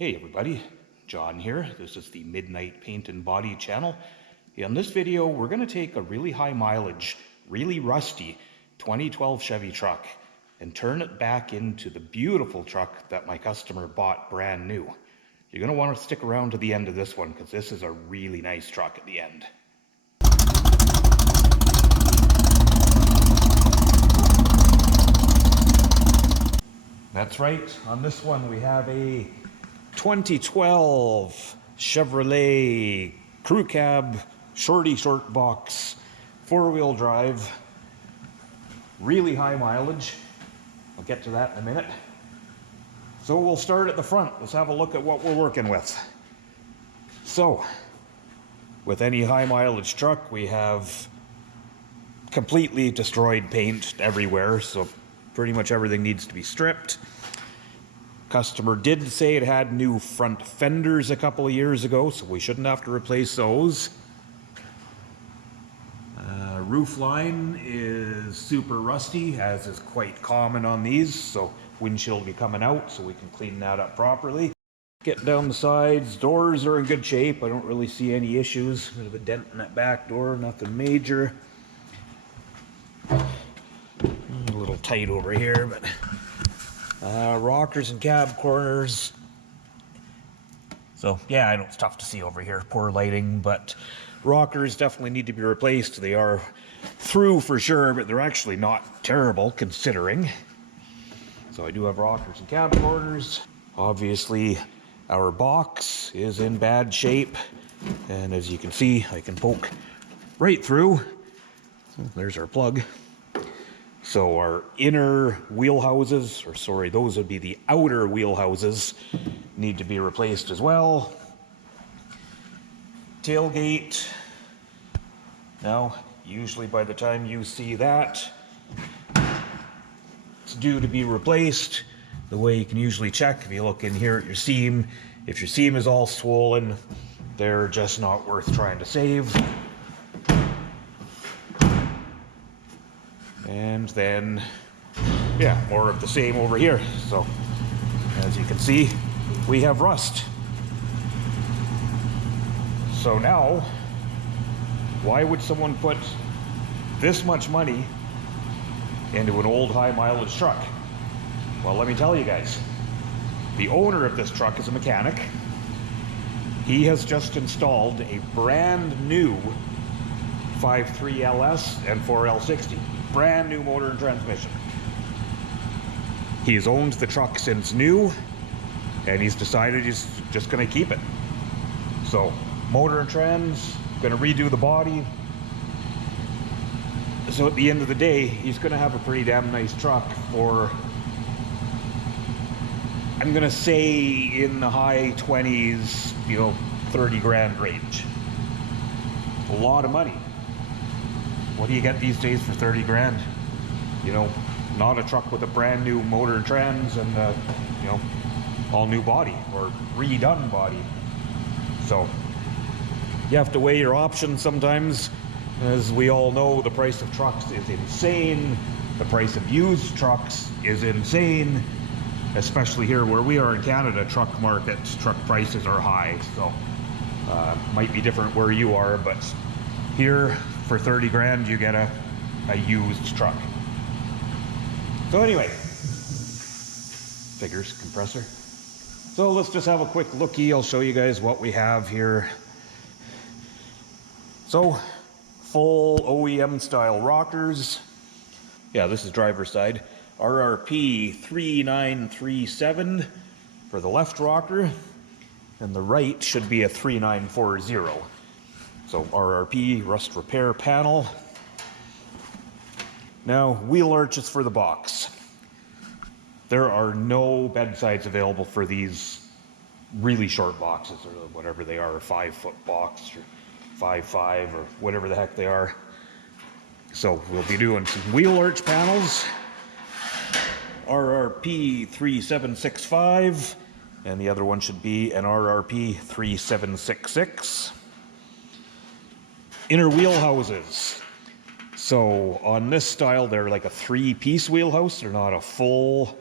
Hey everybody, John here. This is the Midnight Paint and Body channel. In this video, we're going to take a really high mileage, really rusty 2012 Chevy truck and turn it back into the beautiful truck that my customer bought brand new. You're going to want to stick around to the end of this one because this is a really nice truck at the end. That's right, on this one we have a 2012 Chevrolet Crew Cab Short Box 4-wheel drive, really high mileage. I'll get to that in a minute. So we'll start at the front. Let's have a look at what we're working with. So, with any high mileage truck, we have completely destroyed paint everywhere, so pretty much everything needs to be stripped. Customer did say it had new front fenders a couple of years ago, so we shouldn't have to replace those. Roof line is super rusty, as is quite common on these, so windshield will be coming out, so we can clean that up properly. Getting down the sides, doors are in good shape. I don't really see any issues. Bit of a dent in that back door, nothing major. A little tight over here, but rockers and cab corners. So yeah, I know it's tough to see over here, poor lighting, but rockers definitely need to be replaced. They are through for sure, but they're actually not terrible considering. So I do have rockers and cab corners. Obviously our box is in bad shape, and as you can see, I can poke right through. There's our plug. So our inner wheel houses, or sorry, those would be the outer wheel houses, need to be replaced as well. Tailgate. Now, usually by the time you see that, it's due to be replaced. The way you can usually check, if you look in here at your seam, if your seam is all swollen, they're just not worth trying to save. And then, yeah, more of the same over here. So, as you can see, we have rust. So now, why would someone put this much money into an old high mileage truck? Well, let me tell you guys. The owner of this truck is a mechanic. He has just installed a brand new 5.3 LS and 4L60. Brand new motor and transmission. He's owned the truck since new, and he's decided he's just going to keep it. So, motor and trans, going to redo the body. So at the end of the day, he's going to have a pretty damn nice truck for, I'm going to say, in the high 20s, 30 grand range. A lot of money. What do you get these days for 30 grand? Not a truck with a brand new motor and trans and, all new body or redone body. So you have to weigh your options sometimes. As we all know, the price of trucks is insane. The price of used trucks is insane. Especially here where we are in Canada, truck prices are high. So might be different where you are, but here for 30 grand you get a used truck. So anyway, figures, compressor. So let's just have a quick looky. I'll show you guys what we have here. So full OEM style rockers. Yeah, this is driver's side. RRP 3937 for the left rocker, and the right should be a 3940. So RRP, rust repair panel. Now, wheel arches for the box. There are no bedsides available for these really short boxes, or whatever they are, a 5-foot box, or 5.5, or whatever the heck they are. So we'll be doing some wheel arch panels. RRP 3765, and the other one should be an RRP 3766. Inner wheel houses. So on this style, they're like a 3-piece wheelhouse. They're not a full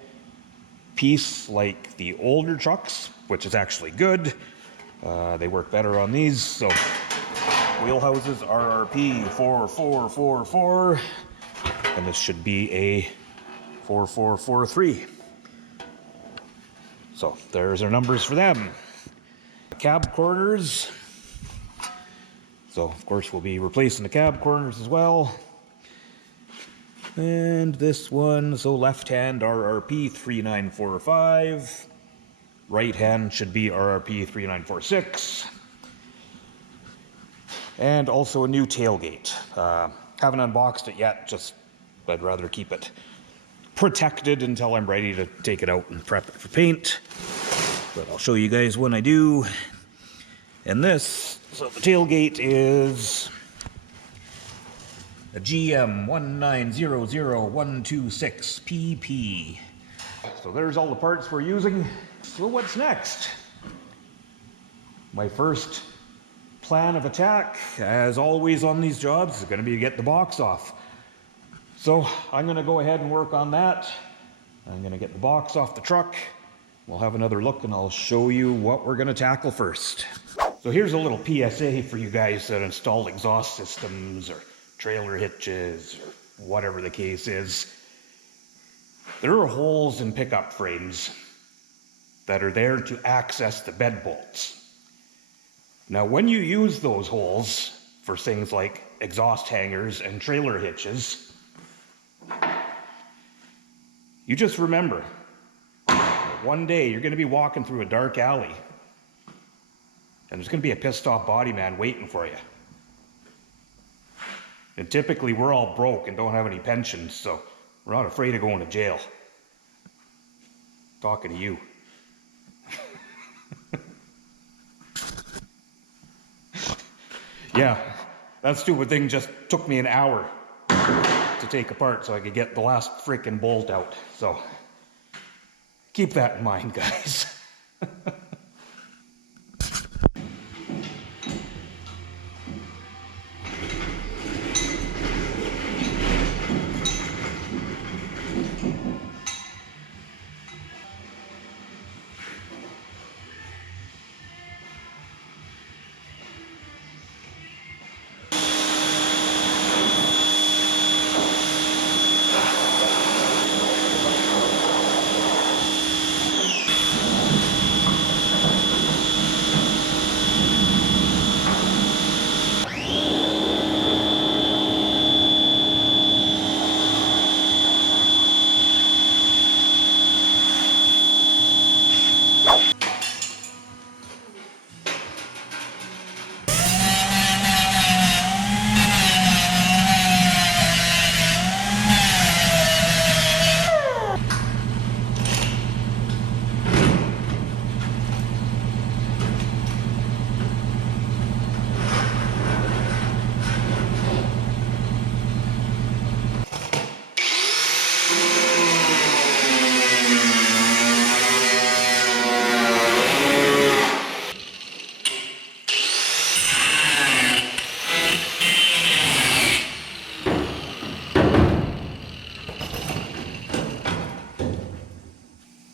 piece like the older trucks. which is actually good. They work better on these. So wheelhouses RRP 4444, and this should be a 4443. So there's our numbers for them. Cab corners. So of course we'll be replacing the cab corners as well. And this one, so left hand RRP 3945. Right hand should be RRP 3946. And also a new tailgate. Haven't unboxed it yet, just I'd rather keep it protected until I'm ready to take it out and prep it for paint. But I'll show you guys when I do. And this, so the tailgate is a GM 1900126PP. So there's all the parts we're using. So what's next? My first plan of attack, as always on these jobs, is going to be to get the box off. So I'm going to go ahead and work on that. I'm going to get the box off the truck. We'll have another look and I'll show you what we're going to tackle first. So here's a little PSA for you guys that install exhaust systems or trailer hitches or whatever the case is. There are holes in pickup frames that are there to access the bed bolts. Now when you use those holes for things like exhaust hangers and trailer hitches, you just remember, one day you're going to be walking through a dark alley and there's going to be a pissed off body man waiting for you. And typically we're all broke and don't have any pensions, so we're not afraid of going to jail. Talking to you. Yeah, that stupid thing just took me an hour to take apart so I could get the last freaking bolt out. So keep that in mind, guys.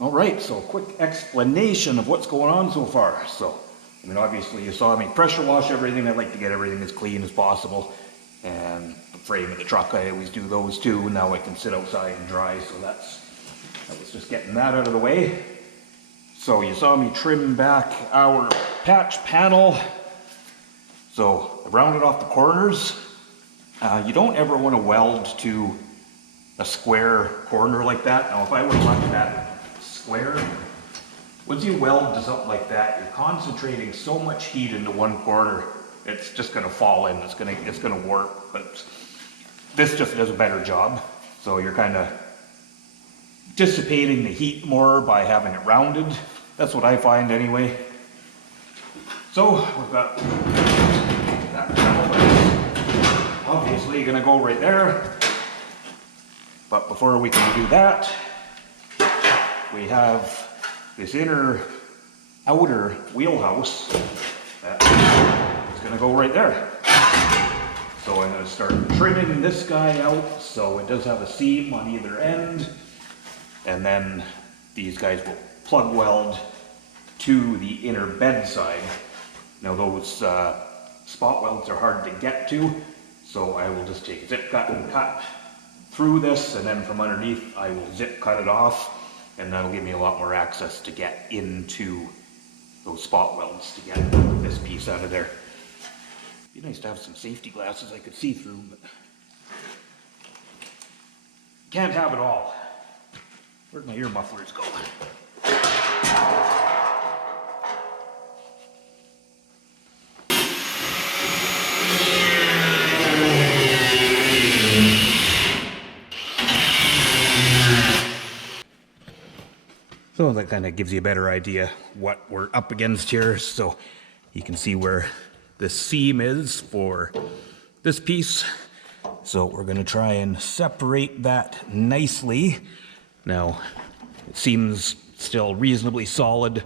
Alright, so quick explanation of what's going on so far. So, I mean, obviously you saw me pressure wash everything. I like to get everything as clean as possible. And the frame of the truck, I always do those too. Now I can sit outside and dry, so that was just getting that out of the way. So you saw me trim back our patch panel. So I rounded off the corners. You don't ever want to weld to a square corner like that. Now if I would want that square, once you weld to something like that, you're concentrating so much heat into one corner, it's just going to fall in. It's going to warp. But this just does a better job. So you're kind of dissipating the heat more by having it rounded. That's what I find anyway. So we've got that panel. Obviously going to go right there. But before we can do that, we have this outer wheelhouse that is going to go right there. So I'm going to start trimming this guy out so it does have a seam on either end, and then these guys will plug weld to the inner bed side. Now those spot welds are hard to get to, so I will just take a zip cut and cut through this, and then from underneath I will zip cut it off, and that'll give me a lot more access to get into those spot welds to get this piece out of there. It'd be nice to have some safety glasses I could see through, but can't have it all. Where'd my ear mufflers go? So that kind of gives you a better idea what we're up against here. So you can see where the seam is for this piece. So we're going to try and separate that nicely. Now, it seems still reasonably solid.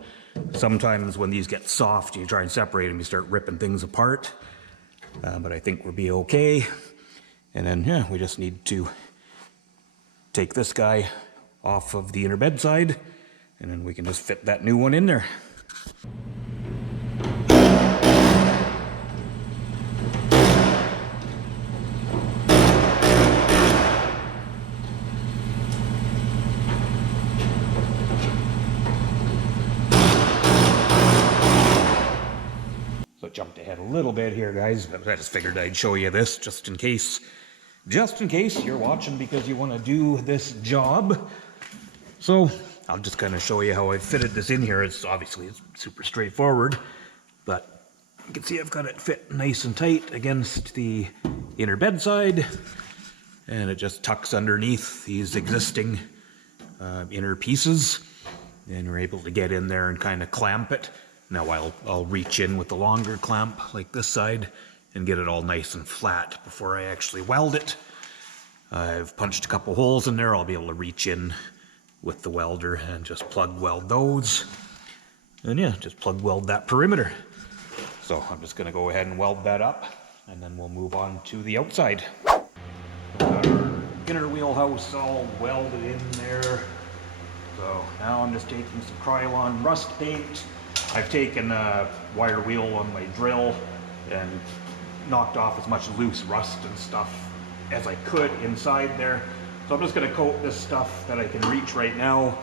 Sometimes when these get soft, you try and separate them, you start ripping things apart. But I think we'll be okay. And then, yeah, we just need to take this guy off of the inner bed side, and then we can just fit that new one in there. So I jumped ahead a little bit here, guys, but I just figured I'd show you this just in case you're watching because you want to do this job. So I'll just kind of show you how I fitted this in here. It's super straightforward, but you can see I've got it fit nice and tight against the inner bed side, and it just tucks underneath these existing inner pieces, and we're able to get in there and kind of clamp it. Now I'll reach in with the longer clamp like this side and get it all nice and flat before I actually weld it. I've punched a couple holes in there. I'll be able to reach in with the welder and just plug weld those. And yeah, just plug weld that perimeter. So I'm just gonna go ahead and weld that up, and then we'll move on to the outside. Got our inner wheelhouse all welded in there. So now I'm just taking some Krylon rust paint. I've taken a wire wheel on my drill and knocked off as much loose rust and stuff as I could inside there. So I'm just going to coat this stuff that I can reach right now.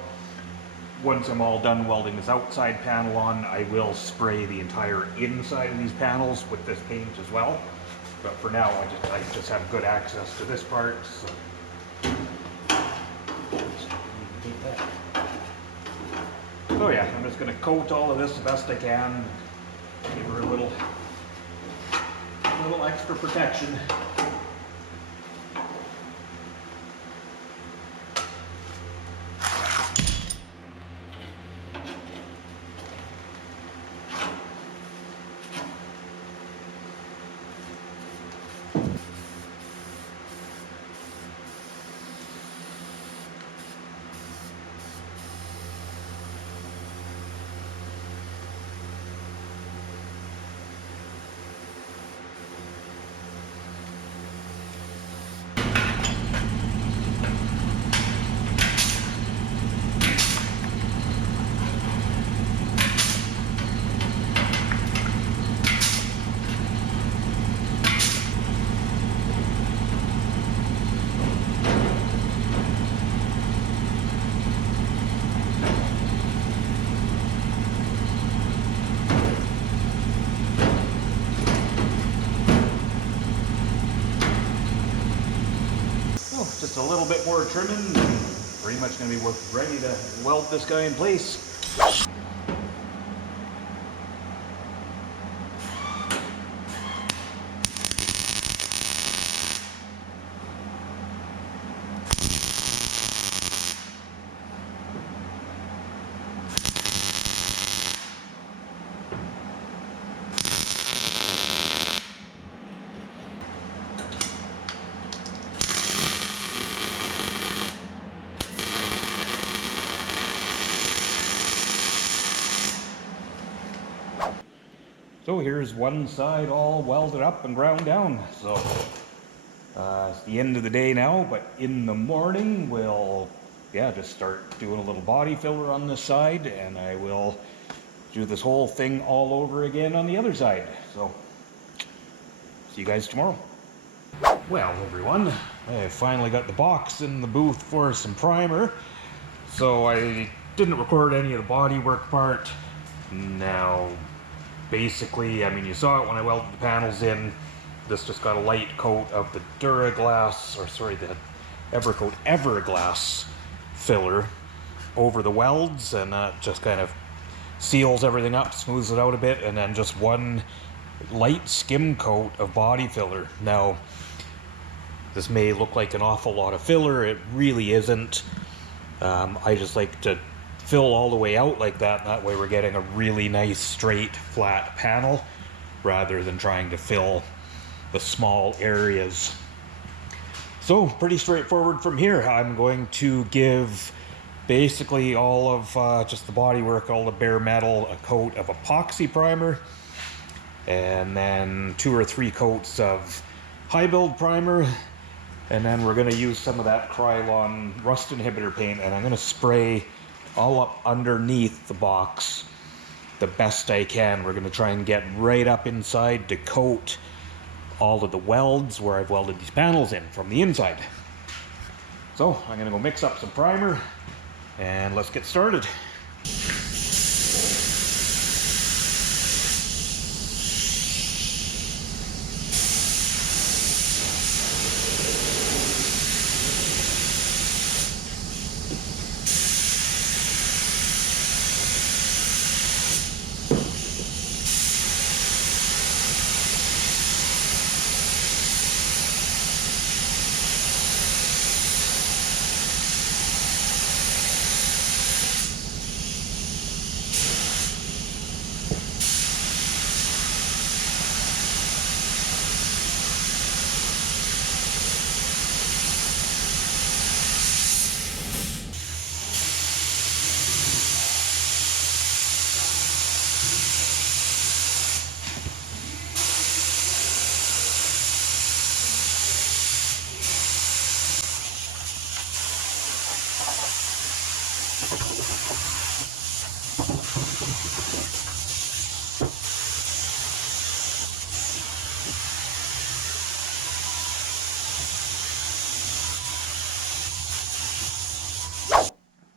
Once I'm all done welding this outside panel on, I will spray the entire inside of these panels with this paint as well. But for now, I just have good access to this part. So. So yeah, I'm just going to coat all of this the best I can. Give her a little extra protection. Just a little bit more trimming, and pretty much going to be ready to weld this guy in place. So here's one side all welded up and ground down. So it's the end of the day now, but in the morning we'll just start doing a little body filler on this side, and I will do this whole thing all over again on the other side. So, see you guys tomorrow. Well, everyone, I finally got the box in the booth for some primer. So I didn't record any of the bodywork part. Now, basically, I mean, you saw it when I welded the panels in. This just got a light coat of the Duraglass, or sorry, the Evercoat Everglass filler over the welds, and that just kind of seals everything up, smooths it out a bit, and then just one light skim coat of body filler. Now, this may look like an awful lot of filler. It really isn't. I just like to fill all the way out like that, and that way we're getting a really nice straight flat panel rather than trying to fill the small areas. So pretty straightforward from here. I'm going to give basically all of just the bodywork, all the bare metal, a coat of epoxy primer, and then 2 or 3 coats of high build primer, and then we're going to use some of that Krylon rust inhibitor paint, and I'm going to spray all up underneath the box the best I can. We're going to try and get right up inside to coat all of the welds where I've welded these panels in from the inside. So I'm going to go mix up some primer and let's get started.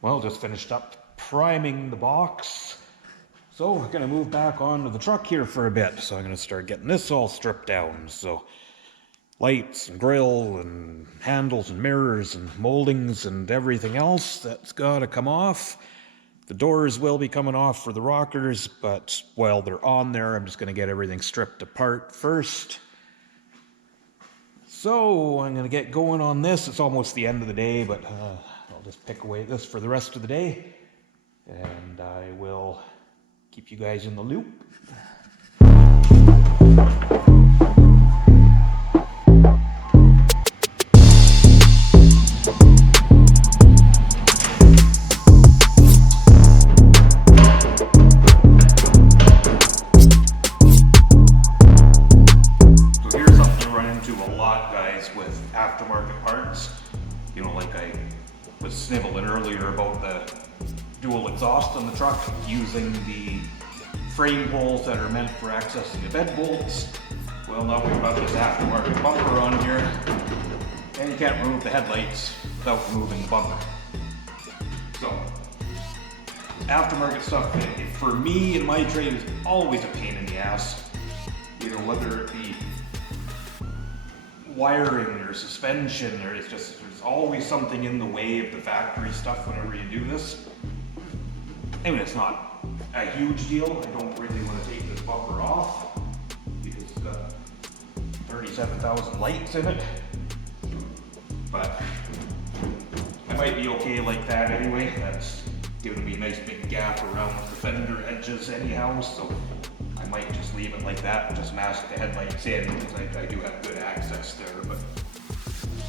Well, just finished up priming the box. So we're going to move back onto the truck here for a bit. So I'm going to start getting this all stripped down. So lights and grill and handles and mirrors and moldings and everything else that's got to come off. The doors will be coming off for the rockers, but while they're on there, I'm just going to get everything stripped apart first. So I'm going to get going on this. It's almost the end of the day, but I'll just pick away at this for the rest of the day, and I will keep you guys in the loop. So here's something I run into a lot, guys, with aftermarket parts. You know, like I was sniveling earlier about the dual exhaust on the truck, using the frame holes that are meant for accessing the bed bolts. Well, now we've got this aftermarket bumper on here, and you can't remove the headlights without removing the bumper. So, aftermarket stuff, for me in my trade, is always a pain in the ass. You know, whether it be wiring or suspension, or it's just, there's always something in the way of the factory stuff whenever you do this. Anyway, it's not a huge deal. I don't really want to take this bumper off because it's got 37,000 lights in it, but I might be okay like that anyway. That's giving me a nice big gap around the fender edges anyhow, so I might just leave it like that and just mask the headlights in, because I do have good access there. But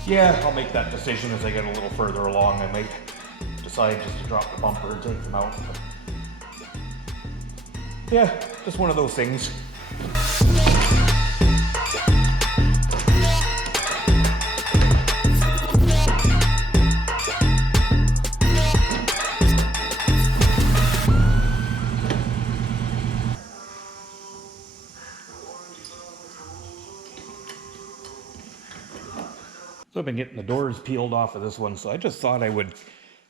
yeah, I'll make that decision as I get a little further along. I might decide just to drop the bumper and take them out. But yeah, just one of those things. So I've been getting the doors peeled off of this one, so I just thought I would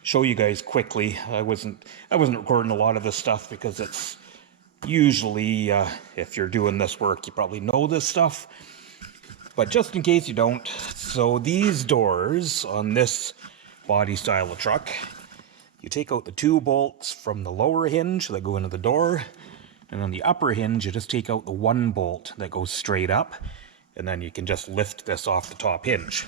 show you guys quickly. I wasn't recording a lot of this stuff because it's usually, if you're doing this work, you probably know this stuff. But just in case you don't, so these doors on this body style of truck, you take out the 2 bolts from the lower hinge that go into the door, and on the upper hinge, you just take out the 1 bolt that goes straight up, and then you can just lift this off the top hinge.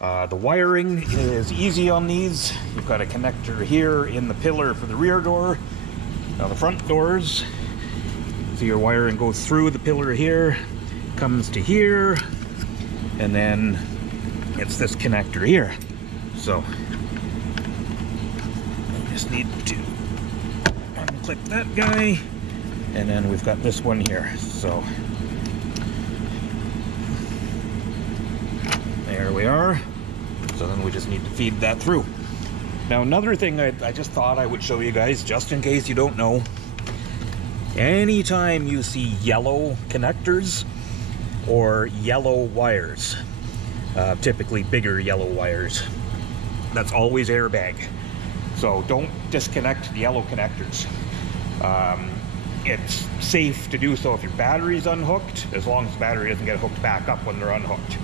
The wiring is easy on these. You've got a connector here in the pillar for the rear door. Now the front doors, so your wiring goes through the pillar here, comes to here, and then it's this connector here. So I just need to unclick that guy, and then we've got this one here. So there we are. So then we just need to feed that through. Now another thing I just thought I would show you guys, just in case you don't know, anytime you see yellow connectors or yellow wires, typically bigger yellow wires, that's always airbag. So don't disconnect the yellow connectors. It's safe to do so if your battery's unhooked, as long as the battery doesn't get hooked back up when they're unhooked.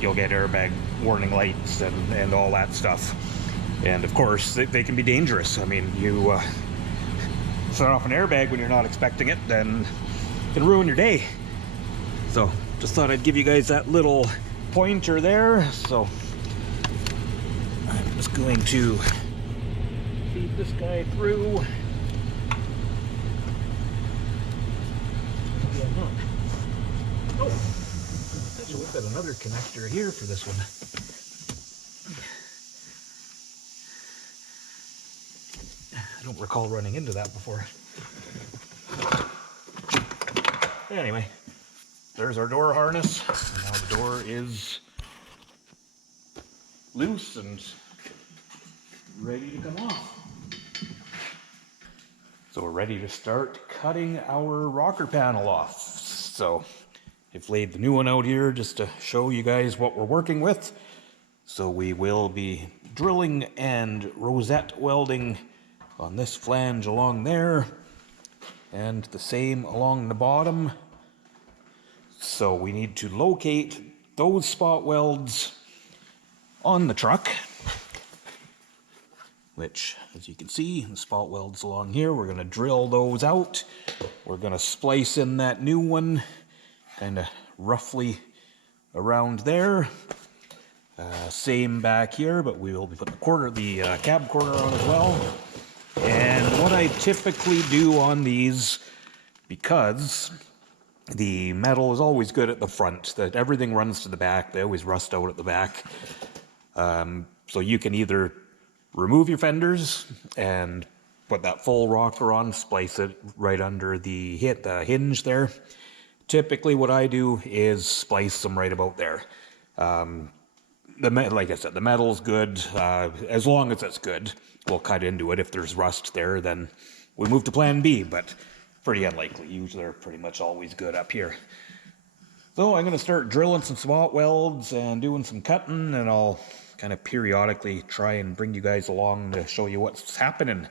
You'll get airbag warning lights and all that stuff. And of course, they can be dangerous. I mean, you set off an airbag when you're not expecting it, then it can ruin your day. So just thought I'd give you guys that little pointer there. So I'm just going to feed this guy through. Oh, actually, we've got another connector here for this one. I don't recall running into that before. Anyway, there's our door harness. Now the door is loose and ready to come off. So we're ready to start cutting our rocker panel off. So I've laid the new one out here just to show you guys what we're working with. So we will be drilling and rosette welding on this flange along there, and the same along the bottom. So we need to locate those spot welds on the truck, which, as you can see, the spot welds along here. We're going to drill those out. We're going to splice in that new one, kind of roughly around there. Same back here, but we will be putting the cab quarter on as well. And what I typically do on these, because the metal is always good at the front, that everything runs to the back, they always rust out at the back. So you can either remove your fenders and put that full rocker on, splice it right under the hinge there. Typically what I do is splice them right about there. Like I said, the metal's good. As long as it's good, we'll cut into it. If there's rust there, then we move to plan B, but pretty unlikely. Usually they're pretty much always good up here. So I'm going to start drilling some spot welds and doing some cutting, and I'll kind of periodically try and bring you guys along to show you what's happening.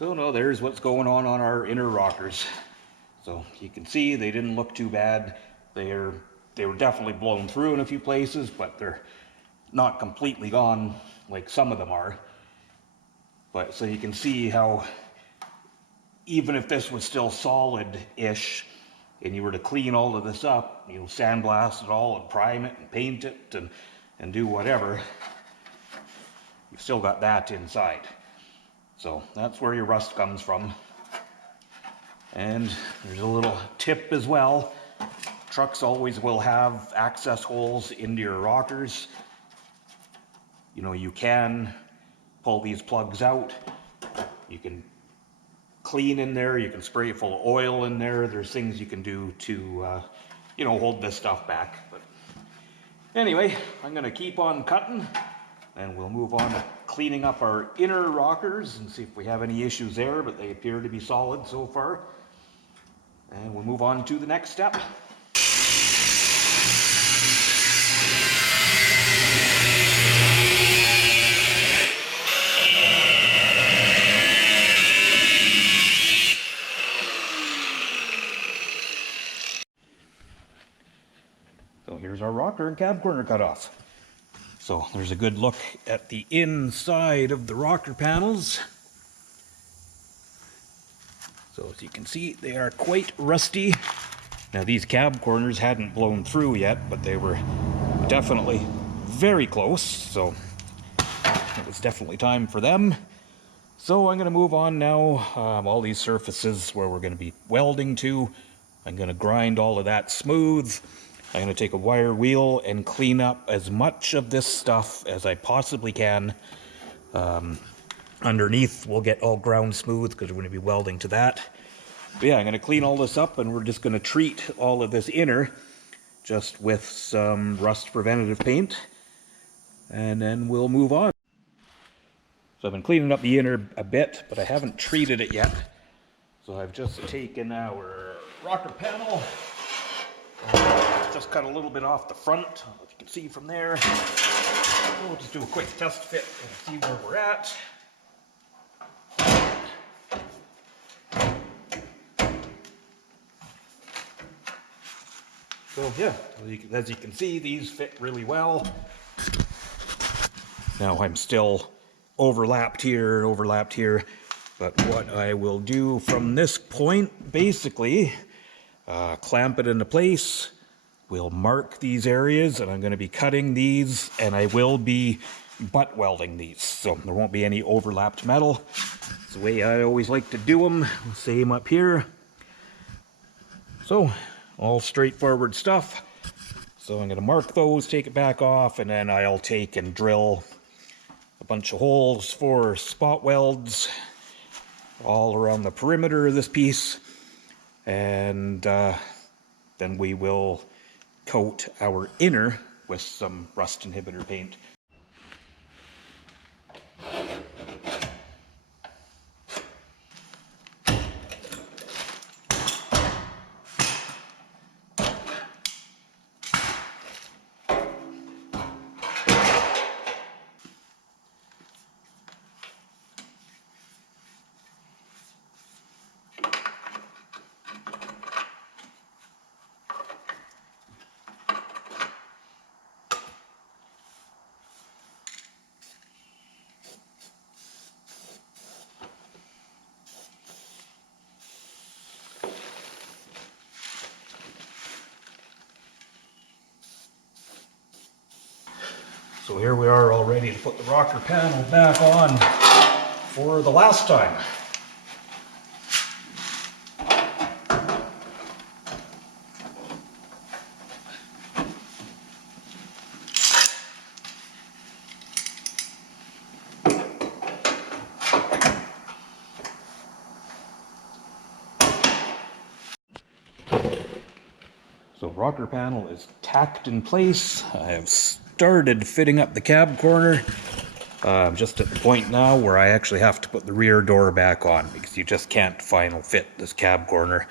So no, there's what's going on our inner rockers. So you can see they didn't look too bad. They were definitely blown through in a few places, but they're not completely gone like some of them are. But so you can see how even if this was still solid-ish and you were to clean all of this up, you know, sandblast it all and prime it and paint it and do whatever, you've still got that inside. So that's where your rust comes from. And there's a little tip as well. Trucks always will have access holes into your rockers. You know, you can pull these plugs out. You can clean in there. You can spray it full of oil in there. There's things you can do to, you know, hold this stuff back. But anyway, I'm going to keep on cutting. And we'll move on to cleaning up our inner rockers and see if we have any issues there, but they appear to be solid so far. And we'll move on to the next step. So here's our rocker and cab corner cut off. So there's a good look at the inside of the rocker panels. So as you can see, they are quite rusty. Now these cab corners hadn't blown through yet, but they were definitely very close. So it was definitely time for them. So I'm going to move on now. All these surfaces where we're going to be welding to, I'm going to grind all of that smooth. I'm going to take a wire wheel and clean up as much of this stuff as I possibly can. Underneath we'll get all ground smooth because we're going to be welding to that. But yeah, I'm going to clean all this up and we're just going to treat all of this inner just with some rust preventative paint. And then we'll move on. So I've been cleaning up the inner a bit, but I haven't treated it yet. So I've just taken our rocker panel. Just cut a little bit off the front, if you can see from there. We'll just do a quick test fit and see where we're at. So yeah, as you can see, these fit really well. Now I'm still overlapped here, but what I will do from this point, basically, clamp it into place. We'll mark these areas, and I'm going to be cutting these, and I will be butt welding these, so there won't be any overlapped metal. It's the way I always like to do them. Same up here. So all straightforward stuff. So I'm going to mark those, take it back off, and then I'll take and drill a bunch of holes for spot welds all around the perimeter of this piece. And then we will coat our inner with some rust inhibitor paint. So here we are all ready to put the rocker panel back on for the last time. So rocker panel is tacked in place. I have started fitting up the cab corner. I'm just at the point now where I actually have to put the rear door back on because you just can't final fit this cab corner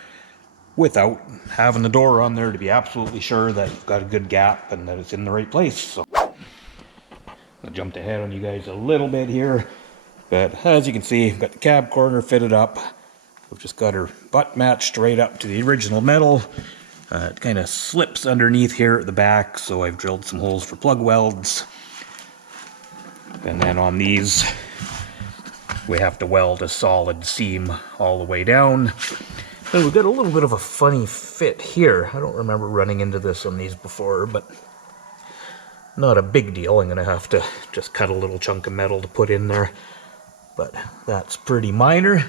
without having the door on there to be absolutely sure that you've got a good gap and that it's in the right place. So I jumped ahead on you guys a little bit here. But as you can see, we've got the cab corner fitted up. We've just got her butt matched right up to the original metal. It kind of slips underneath here at the back, so I've drilled some holes for plug welds. And then on these, we have to weld a solid seam all the way down. And we've got a little bit of a funny fit here. I don't remember running into this on these before, but not a big deal. I'm going to have to just cut a little chunk of metal to put in there. But that's pretty minor.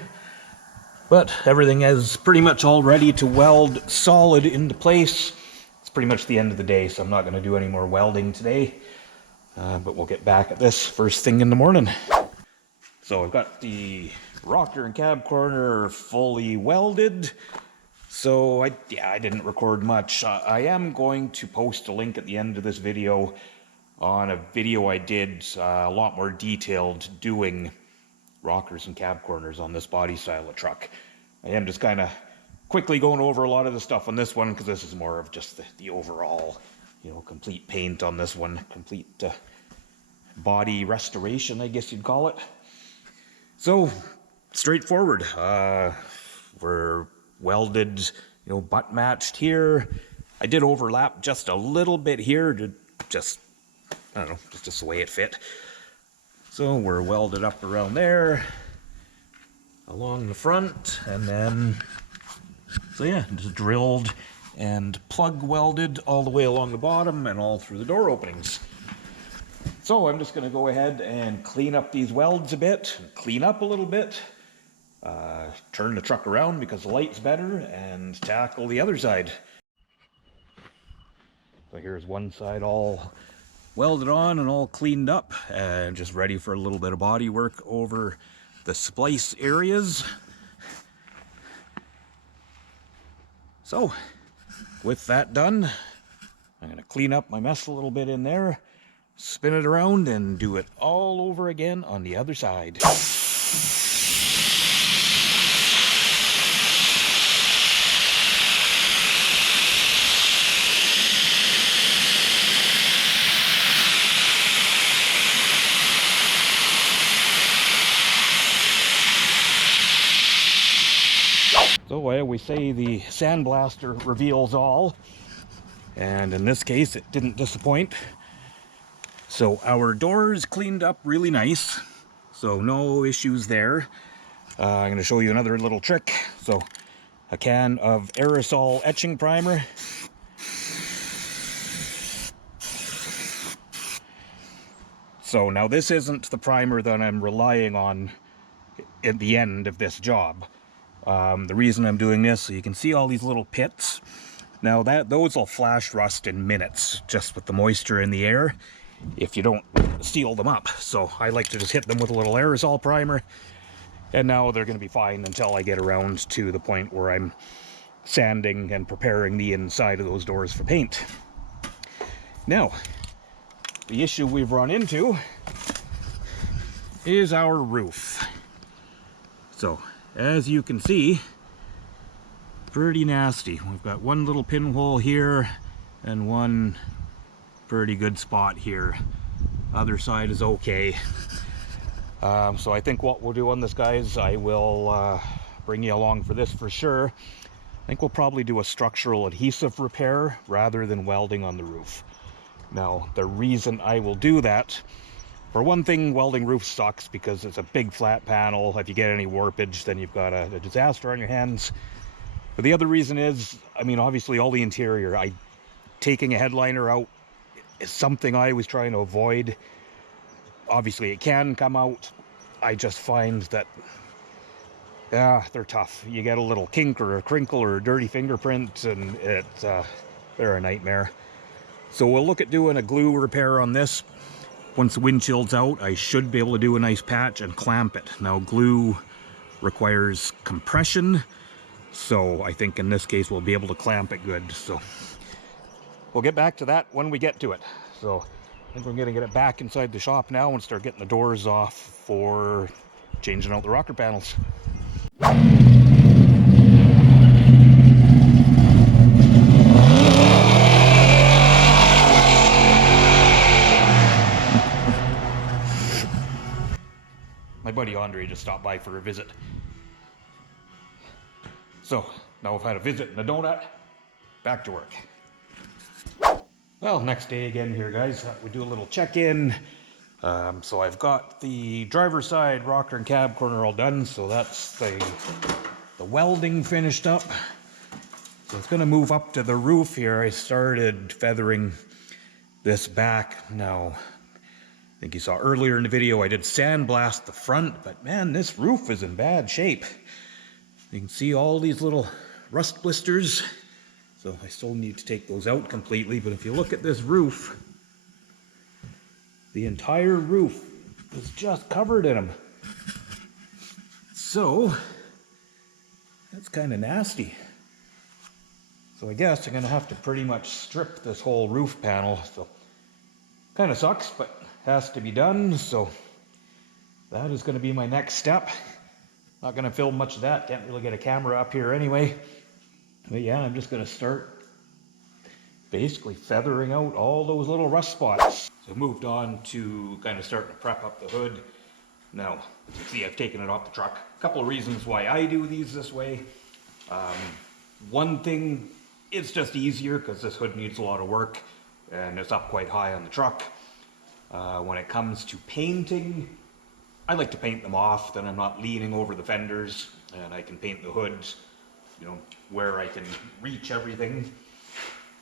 But everything is pretty much all ready to weld solid into place. It's pretty much the end of the day, so I'm not going to do any more welding today. But we'll get back at this first thing in the morning. So I've got the rocker and cab corner fully welded. So I didn't record much. I am going to post a link at the end of this video on a video I did a lot more detailed doing rockers and cab corners on this body style of truck. I am just kind of quickly going over a lot of the stuff on this one because this is more of just the overall, complete paint on this one, complete body restoration, I guess you'd call it. So straightforward. We're welded, butt matched here. I did overlap just a little bit here to just, I don't know, just the way it fit. So we're welded up around there, along the front, and then, so yeah, just drilled and plug welded all the way along the bottom and all through the door openings. So I'm just going to go ahead and clean up these welds a bit, clean up a little bit, turn the truck around because the light's better, and tackle the other side. So here's one side all welded on and all cleaned up and just ready for a little bit of body work over the splice areas. So with that done, I'm going to clean up my mess a little bit in there, spin it around, and do it all over again on the other side. So I always say the sandblaster reveals all, and in this case it didn't disappoint. So our doors cleaned up really nice, so no issues there. I'm going to show you another little trick. So a can of aerosol etching primer. So now this isn't the primer that I'm relying on at the end of this job. The reason I'm doing this, so you can see all these little pits. Now those will flash rust in minutes just with the moisture in the air if you don't seal them up. So I like to just hit them with a little aerosol primer, and now they're going to be fine until I get around to the point where I'm sanding and preparing the inside of those doors for paint. Now, the issue we've run into is our roof. So as you can see, pretty nasty. We've got one little pinhole here and one pretty good spot here. Other side is okay. So I think what we'll do on this, guys, I will bring you along for this for sure. I think we'll probably do a structural adhesive repair rather than welding on the roof. Now, the reason I will do that, for one thing, welding roofs sucks because it's a big flat panel. If you get any warpage, then you've got a disaster on your hands. But the other reason is, I mean, obviously all the interior, taking a headliner out is something I was trying to avoid. Obviously it can come out. I just find that, they're tough. You get a little kink or a crinkle or a dirty fingerprint, and they're a nightmare. So we'll look at doing a glue repair on this. Once the windshield's out, I should be able to do a nice patch and clamp it. Now, glue requires compression, so I think in this case we'll be able to clamp it good. So we'll get back to that when we get to it. So I think we're going to get it back inside the shop now and start getting the doors off for changing out the rocker panels. My buddy Andre just stopped by for a visit. So, now I've had a visit and a donut, back to work. Well, next day again here, guys. We do a little check-in. So I've got the driver's side rocker and cab corner all done, so that's the welding finished up. So it's gonna move up to the roof here. I started feathering this back. Now, I think you saw earlier in the video I did sandblast the front, but man, this roof is in bad shape. You can see all these little rust blisters. So I still need to take those out completely, but if you look at this roof, the entire roof is just covered in them. So, that's kind of nasty. So I guess I'm gonna have to pretty much strip this whole roof panel. So, kind of sucks, but has to be done. So, that is gonna be my next step. Not gonna film much of that, can't really get a camera up here anyway. But yeah, I'm just gonna start basically feathering out all those little rust spots. So I moved on to kind of starting to prep up the hood. Now, you can see I've taken it off the truck. A couple of reasons why I do these this way. One thing, it's just easier because this hood needs a lot of work and it's up quite high on the truck. When it comes to painting, I like to paint them off, then I'm not leaning over the fenders and I can paint the hoods, you know, where I can reach everything.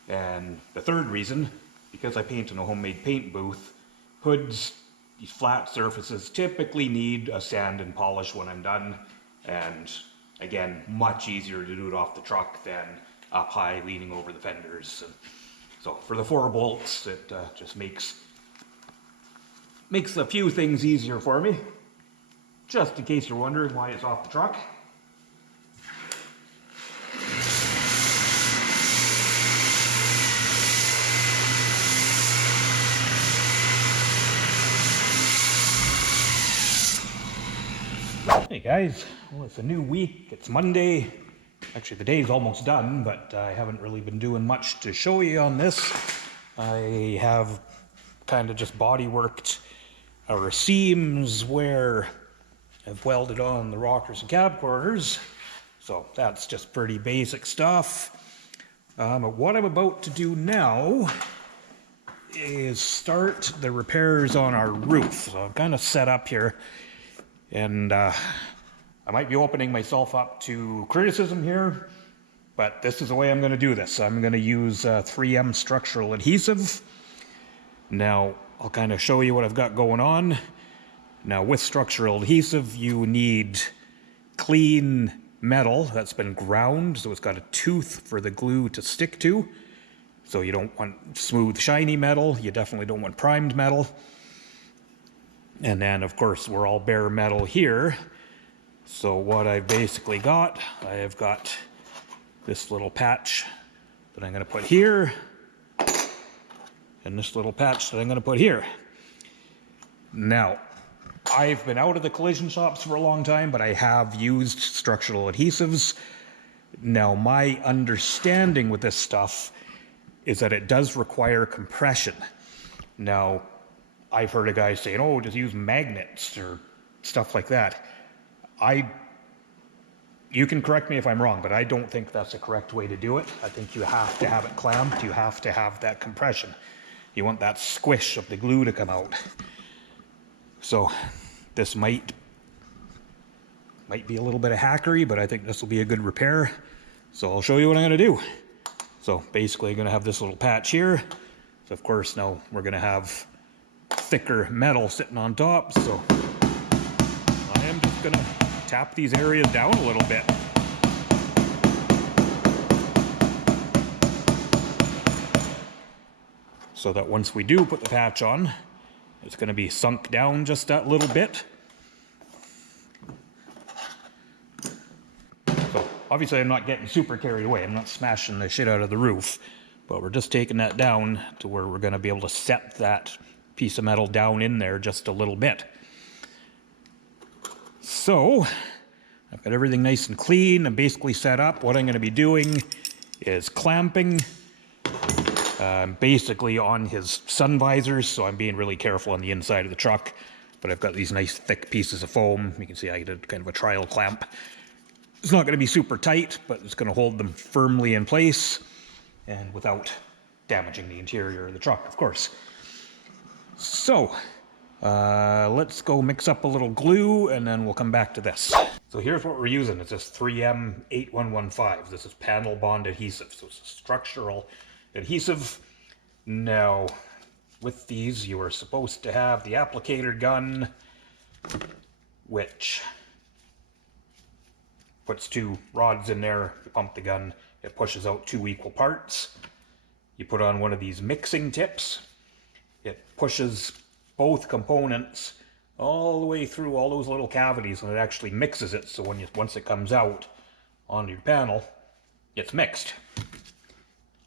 And the third reason, because I paint in a homemade paint booth, hoods, these flat surfaces typically need a sand and polish when I'm done. And again, much easier to do it off the truck than up high leaning over the fenders. And so for the 4 bolts, it just makes a few things easier for me. Just in case you're wondering why it's off the truck. Hey guys, well, it's a new week, it's Monday. Actually the day's almost done, but I haven't really been doing much to show you on this. I have kind of just body worked our seams where I've welded on the rockers and cab corners. So that's just pretty basic stuff. But what I'm about to do now is start the repairs on our roof. So I'm kind of set up here. And I might be opening myself up to criticism here, but this is the way I'm going to do this. I'm going to use 3M structural adhesive. Now, I'll kind of show you what I've got going on. Now, with structural adhesive, you need clean metal that's been ground, so it's got a tooth for the glue to stick to. So you don't want smooth, shiny metal. You definitely don't want primed metal. And then, of course, we're all bare metal here. So what I've basically got, I have got this little patch that I'm going to put here, and this little patch that I'm going to put here. Now, I've been out of the collision shops for a long time, but I have used structural adhesives. Now, my understanding with this stuff is that it does require compression. Now, I've heard a guy saying, oh, just use magnets or stuff like that. You can correct me if I'm wrong, but I don't think that's the correct way to do it. I think you have to have it clamped. You have to have that compression. You want that squish of the glue to come out. So this might be a little bit of hackery, but I think this will be a good repair. So I'll show you what I'm going to do. So basically I'm going to have this little patch here. So of course now we're going to have thicker metal sitting on top, so I am just gonna tap these areas down a little bit. So that once we do put the patch on, it's gonna be sunk down just that little bit. So obviously I'm not getting super carried away, I'm not smashing the shit out of the roof, but we're just taking that down to where we're gonna be able to set that piece of metal down in there just a little bit. So I've got everything nice and clean and basically set up. What I'm going to be doing is clamping basically on his sun visors, so I'm being really careful on the inside of the truck but I've got these nice thick pieces of foam. You can see I did kind of a trial clamp. It's not going to be super tight, but it's going to hold them firmly in place and without damaging the interior of the truck, of course. So, let's go mix up a little glue and then we'll come back to this. So here's what we're using. It's this 3M 8115. This is panel bond adhesive, so it's a structural adhesive. Now, with these, you are supposed to have the applicator gun, which puts 2 rods in there. You pump the gun, it pushes out 2 equal parts. You put on one of these mixing tips. It pushes both components all the way through all those little cavities, and it actually mixes it, so once it comes out onto your panel, it's mixed.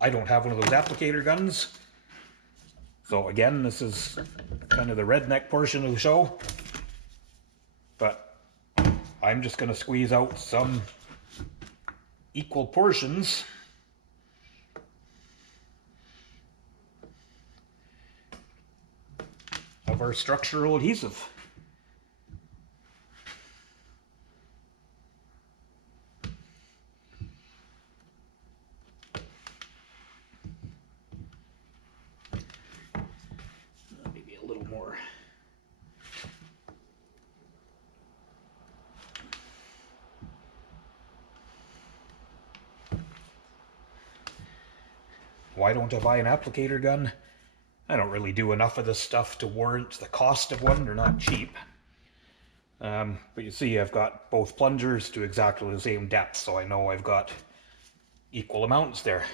I don't have one of those applicator guns, so again, this is kind of the redneck portion of the show, but I'm just going to squeeze out some equal portions of our structural adhesive. Maybe a little more. Why don't I buy an applicator gun? I don't really do enough of this stuff to warrant the cost of one. They're not cheap. But you see, I've got both plungers to exactly the same depth, so I know I've got equal amounts there.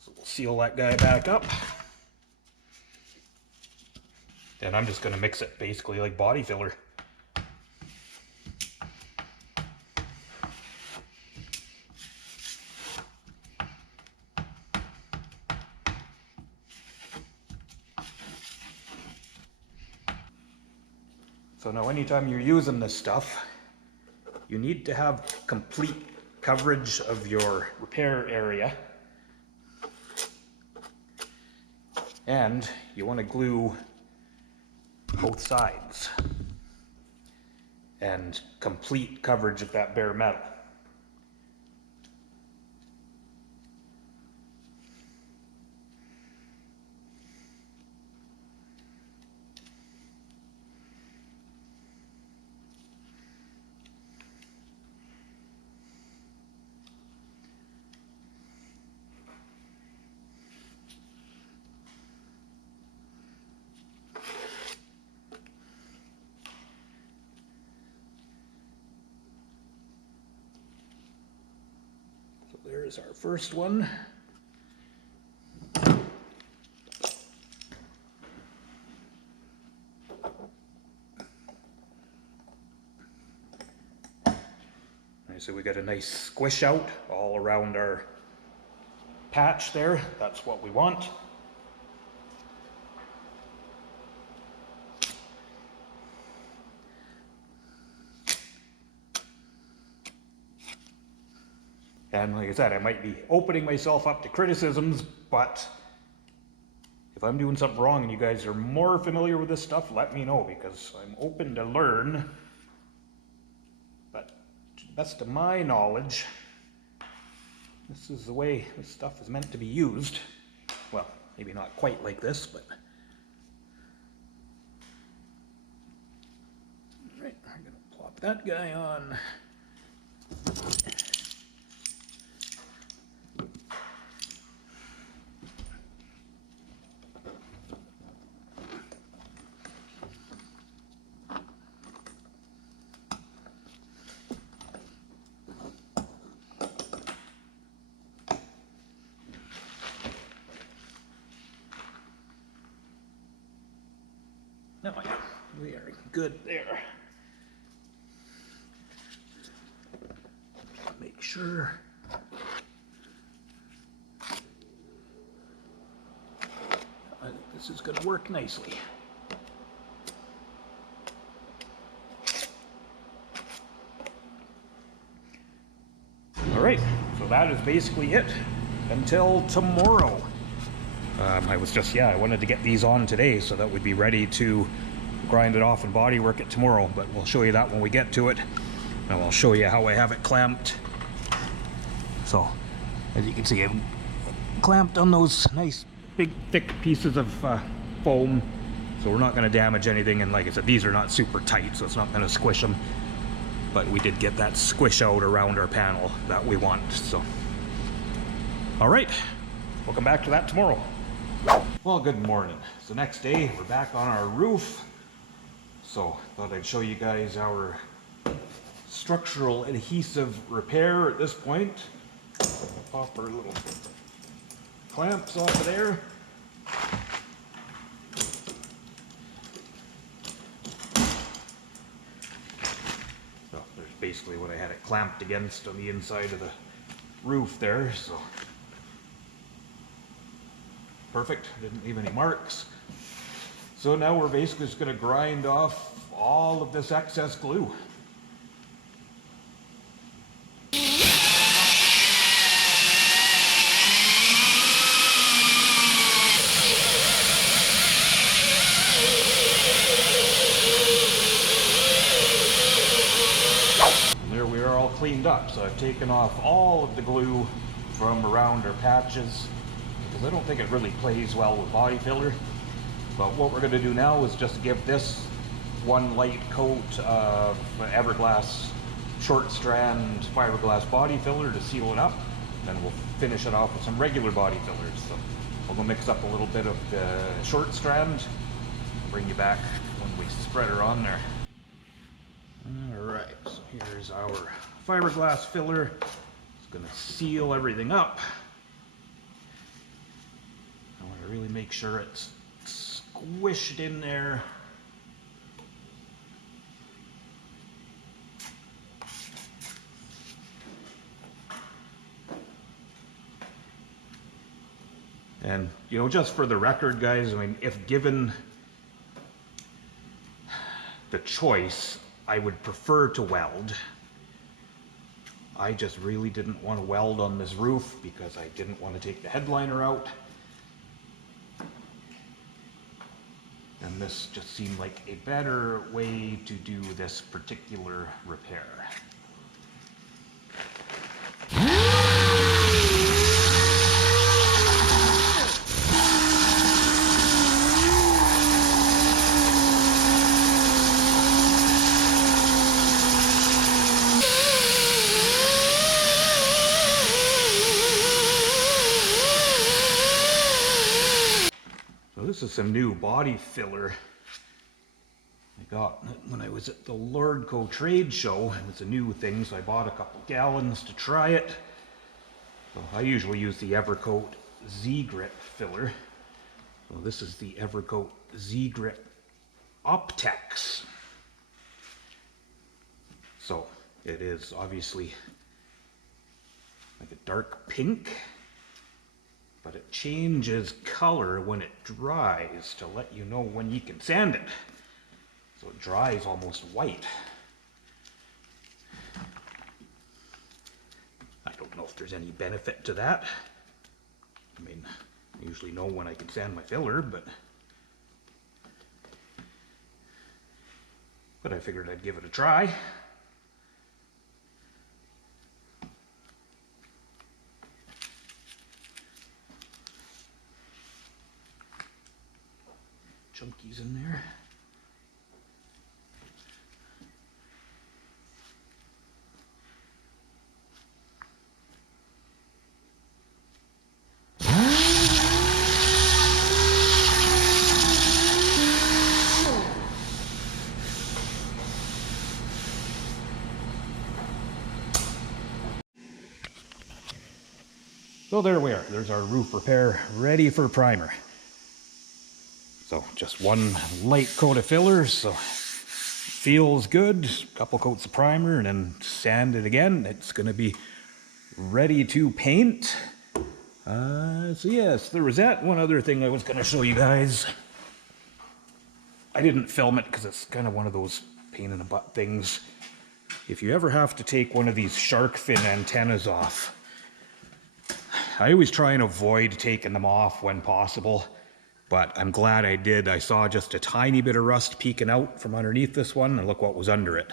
So we'll seal that guy back up. Then I'm just going to mix it basically like body filler. So now anytime you're using this stuff, you need to have complete coverage of your repair area. And you want to glue both sides and complete coverage of that bare metal. There's our first one. So we got a nice squish out all around our patch there. That's what we want. And like I said, I might be opening myself up to criticisms, but if I'm doing something wrong and you guys are more familiar with this stuff, let me know, because I'm open to learn. But to the best of my knowledge, this is the way this stuff is meant to be used. Well, maybe not quite like this, but... Alright, I'm going to plop that guy on. No, yeah, we are good there. Make sure. I think this is going to work nicely. All right, so that is basically it until tomorrow. I wanted to get these on today so that we'd be ready to grind it off and bodywork it tomorrow, but we'll show you that when we get to it. And I'll show you how I have it clamped. So, as you can see, I'm clamped on those nice big thick pieces of foam, so we're not going to damage anything. And like I said, these are not super tight, so it's not going to squish them, but we did get that squish out around our panel that we want. So all right, we'll come back to that tomorrow. Well, good morning. So next day we're back on our roof, so thought I'd show you guys our structural adhesive repair at this point. Pop our little clamps off of there. So there's basically what I had it clamped against on the inside of the roof there, so perfect, didn't leave any marks. So now we're basically just going to grind off all of this excess glue. Cleaned up, so I've taken off all of the glue from around our patches because I don't think it really plays well with body filler. But what we're going to do now is just give this one light coat of Everglass short strand fiberglass body filler to seal it up, then we'll finish it off with some regular body fillers. So we'll go mix up a little bit of the short strand, I'll bring you back when we spread her on there. Alright, so here's our fiberglass filler. It's going to seal everything up. I want to really make sure it's squished in there. And, you know, just for the record, guys, I mean, if given the choice, I would prefer to weld. I just really didn't want to weld on this roof because I didn't want to take the headliner out. And this just seemed like a better way to do this particular repair. This is some new body filler I got when I was at the Lordco trade show. It's a new thing, so I bought a couple gallons to try it. So I usually use the Evercoat Z-Grip filler. So this is the Evercoat Z-Grip Optex. So it is obviously like a dark pink, but it changes color when it dries to let you know when you can sand it. So it dries almost white. I don't know if there's any benefit to that. I mean, I usually know when I can sand my filler, but I figured I'd give it a try. Chunkies in there. So there we are. There's our roof repair ready for primer. So just one light coat of filler, so feels good. Couple coats of primer and then sand it again. It's going to be ready to paint. So yes, there was that one other thing I was going to show you guys. I didn't film it because it's kind of one of those pain in the butt things. If you ever have to take one of these shark fin antennas off, I always try and avoid taking them off when possible, but I'm glad I did. I saw just a tiny bit of rust peeking out from underneath this one, and look what was under it.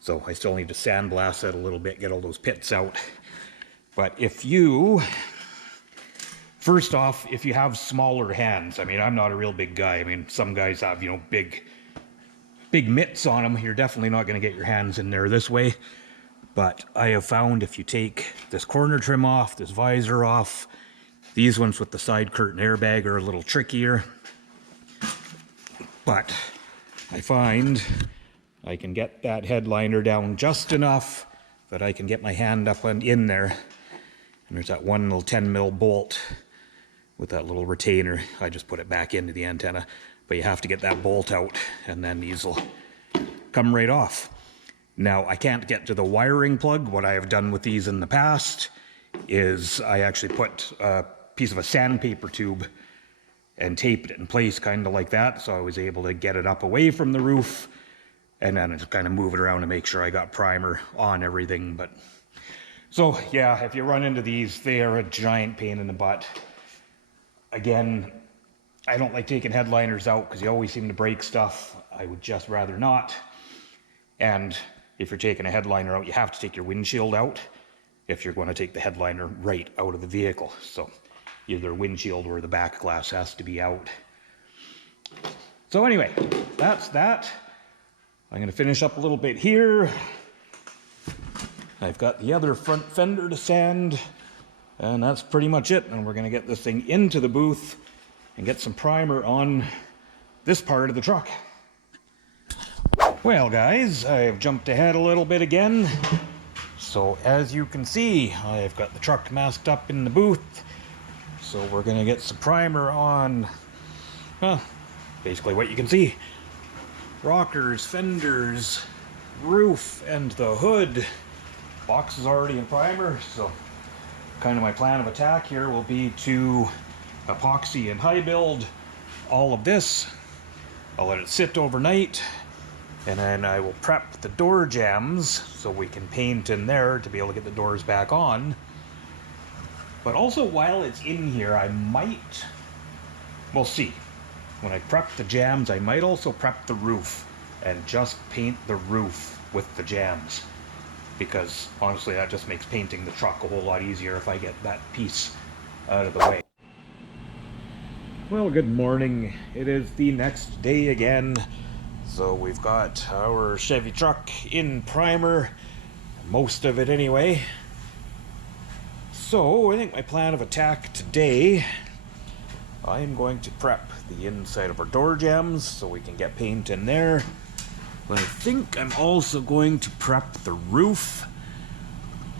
So I still need to sandblast it a little bit, get all those pits out. But if you, first off, if you have smaller hands, I mean, I'm not a real big guy. I mean, some guys have, you know, big mitts on them. You're definitely not going to get your hands in there this way. But I have found if you take this corner trim off, this visor off, these ones with the side curtain airbag are a little trickier. But I find I can get that headliner down just enough that I can get my hand up and in there. And there's that one little 10 mil bolt with that little retainer. I just put it back into the antenna. But you have to get that bolt out, and then these will come right off. Now, I can't get to the wiring plug. What I have done with these in the past is I actually put a piece of a sandpaper tube and taped it in place kind of like that, so I was able to get it up away from the roof, and then just kind of move it around to make sure I got primer on everything. But so yeah, if you run into these, they are a giant pain in the butt. Again, I don't like taking headliners out because you always seem to break stuff. I would just rather not. And if you're taking a headliner out, you have to take your windshield out if you're going to take the headliner right out of the vehicle. So either windshield or the back glass has to be out. So anyway, that's that. I'm going to finish up a little bit here. I've got the other front fender to sand, and that's pretty much it. And we're going to get this thing into the booth and get some primer on this part of the truck. Well guys, I've jumped ahead a little bit again. So as you can see, I've got the truck masked up in the booth. So we're gonna get some primer on, well, basically what you can see. Rockers, fenders, roof, and the hood. Box is already in primer, so kind of my plan of attack here will be to epoxy and high build all of this. I'll let it sit overnight, and then I will prep the door jambs so we can paint in there to be able to get the doors back on. But also while it's in here, I might, we'll see. When I prep the jambs, I might also prep the roof and just paint the roof with the jambs. Because honestly, that just makes painting the truck a whole lot easier if I get that piece out of the way. Well, good morning. It is the next day again. So we've got our Chevy truck in primer, most of it anyway. So I think my plan of attack today, I'm going to prep the inside of our door jambs so we can get paint in there. But I think I'm also going to prep the roof.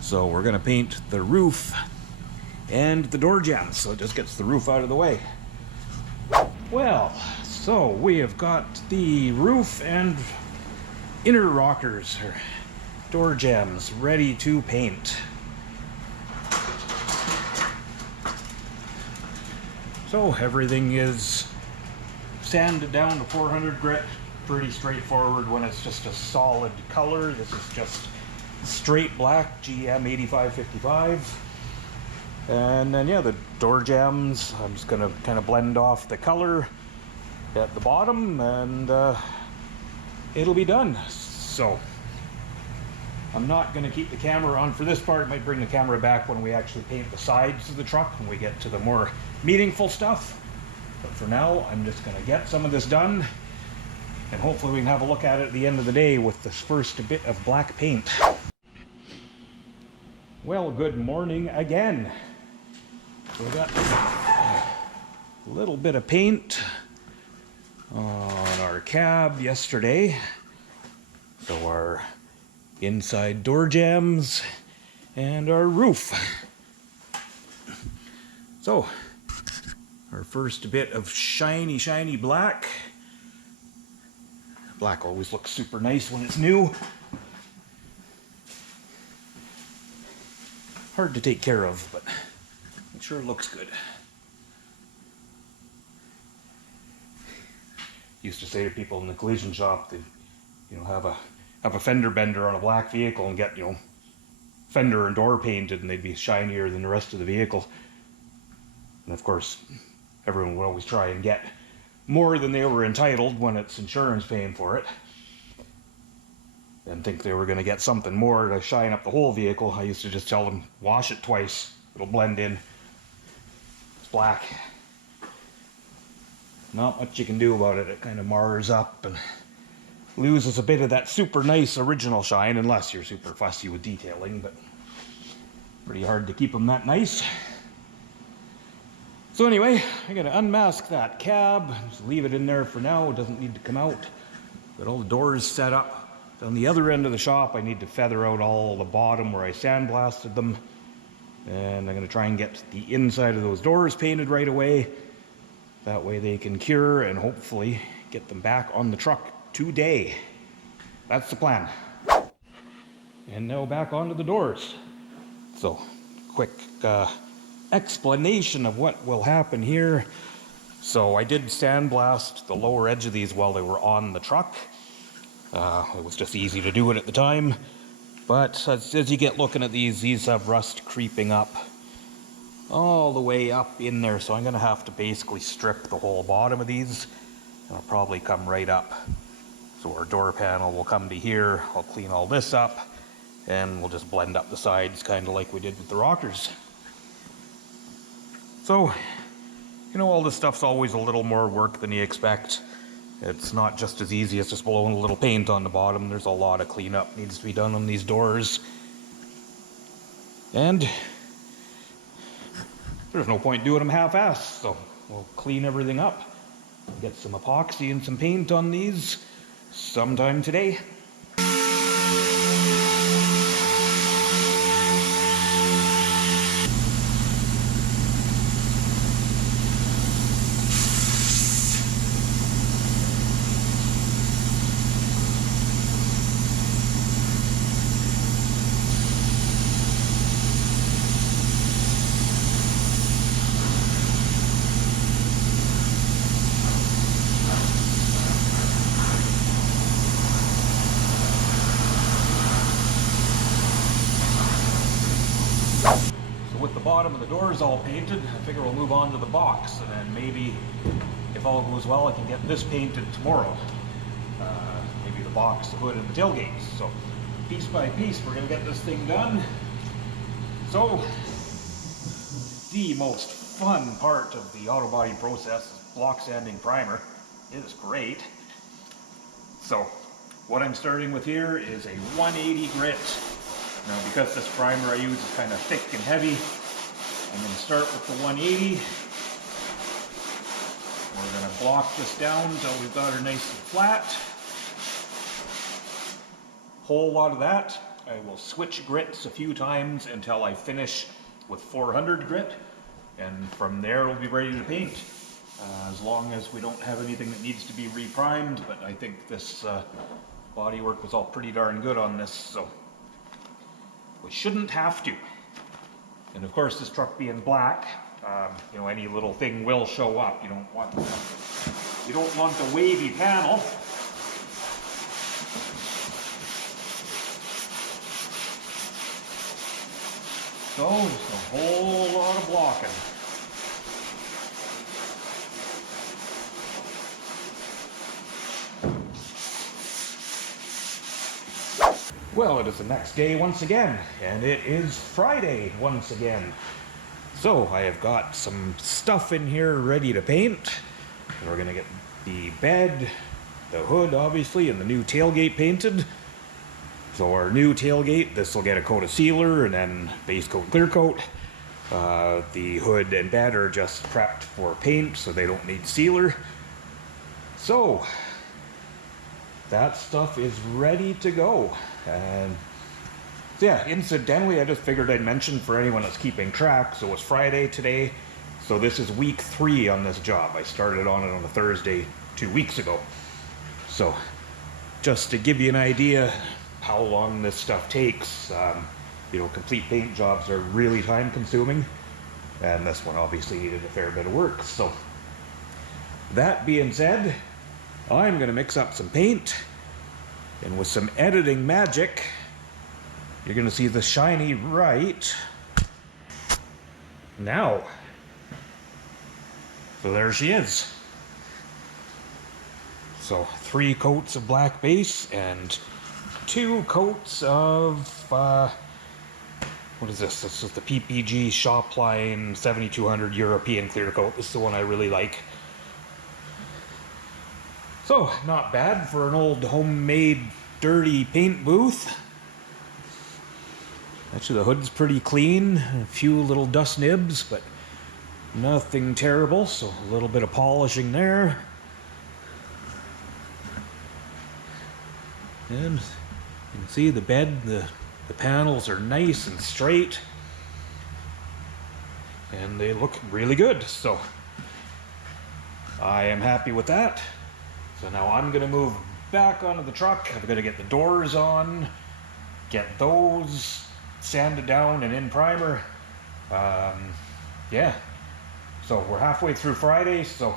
So we're going to paint the roof and the door jambs, so it just gets the roof out of the way. Well, so we have got the roof and inner rockers, or door jambs, ready to paint. So everything is sanded down to 400 grit. Pretty straightforward when it's just a solid color. This is just straight black GM 8555. And then yeah, the door jambs, I'm just gonna kind of blend off the color at the bottom, and it'll be done. So I'm not gonna keep the camera on for this part. I might bring the camera back when we actually paint the sides of the truck, when we get to the more meaningful stuff. But for now, I'm just gonna get some of this done, and hopefully we can have a look at it at the end of the day with this first bit of black paint. Well, good morning again. We got a little bit of paint on our cab yesterday. So our inside door jambs and our roof. So our first bit of shiny black. Black always looks super nice when it's new. Hard to take care of, but it sure looks good. Used to say to people in the collision shop that, you know, have a fender bender on a black vehicle and get, you know, fender and door painted, and they'd be shinier than the rest of the vehicle. And of course, everyone would always try and get more than they were entitled when it's insurance paying for it. And think they were going to get something more to shine up the whole vehicle. I used to just tell them, wash it twice. It'll blend in. It's black. Not much you can do about it. It kind of mars up and loses a bit of that super nice original shine, unless you're super fussy with detailing, but pretty hard to keep them that nice. So anyway, I'm going to unmask that cab, just leave it in there for now. It doesn't need to come out. Got all the doors set up. On the other end of the shop, I need to feather out all the bottom where I sandblasted them. And I'm going to try and get the inside of those doors painted right away. That way they can cure and hopefully get them back on the truck today. That's the plan. And now back onto the doors. So, quick explanation of what will happen here. So I did sandblast the lower edge of these while they were on the truck. It was just easy to do it at the time. But as you get looking at these have rust creeping up all the way up in there. So I'm going to have to basically strip the whole bottom of these. It'll probably come right up. So our door panel will come to here. I'll clean all this up. And we'll just blend up the sides, kind of like we did with the rockers. So, you know, all this stuff's always a little more work than you expect. It's not just as easy as just blowing a little paint on the bottom. There's a lot of cleanup needs to be done on these doors. And there's no point doing them half-assed, so we'll clean everything up. Get some epoxy and some paint on these sometime today. With the bottom of the doors all painted, I figure we'll move on to the box, and then maybe, if all goes well, I can get this painted tomorrow. Maybe the box, the hood, and the tailgates. So, piece by piece, we're going to get this thing done. So, the most fun part of the auto body process is block sanding primer. It is great. So, what I'm starting with here is a 180 grit. Now, because this primer I use is kind of thick and heavy, I'm going to start with the 180. We're going to block this down until we've got her nice and flat. Whole lot of that. I will switch grits a few times until I finish with 400 grit, and from there we'll be ready to paint. As long as we don't have anything that needs to be reprimed, but I think this bodywork was all pretty darn good on this, so we shouldn't have to. And of course, this truck being black, you know, any little thing will show up. You don't want the wavy panel. So just a whole lot of blocking. Well, it is the next day once again, and it is Friday once again. So I have got some stuff in here ready to paint. We're going to get the bed, the hood obviously, and the new tailgate painted. So our new tailgate, this will get a coat of sealer and then base coat, clear coat. The hood and bed are just prepped for paint, so they don't need sealer. So that stuff is ready to go. And so yeah, incidentally, I just figured I'd mention for anyone that's keeping track. So it's Friday today. So this is week 3 on this job. I started on it on a Thursday 2 weeks ago. So just to give you an idea how long this stuff takes, you know, complete paint jobs are really time consuming. And this one obviously needed a fair bit of work. So that being said, I'm going to mix up some paint. And with some editing magic, you're going to see the shiny right now. So there she is. So 3 coats of black base and 2 coats of, what is this? This is the PPG Shopline 7200 European clear coat. This is the one I really like. So, not bad for an old homemade dirty paint booth. Actually, the hood's pretty clean. A few little dust nibs, but nothing terrible. So, a little bit of polishing there. And you can see the bed, the panels are nice and straight. And they look really good. So, I am happy with that. So now I'm going to move back onto the truck. I'm going to get the doors on, get those sanded down and in primer. Yeah. So we're halfway through Friday, so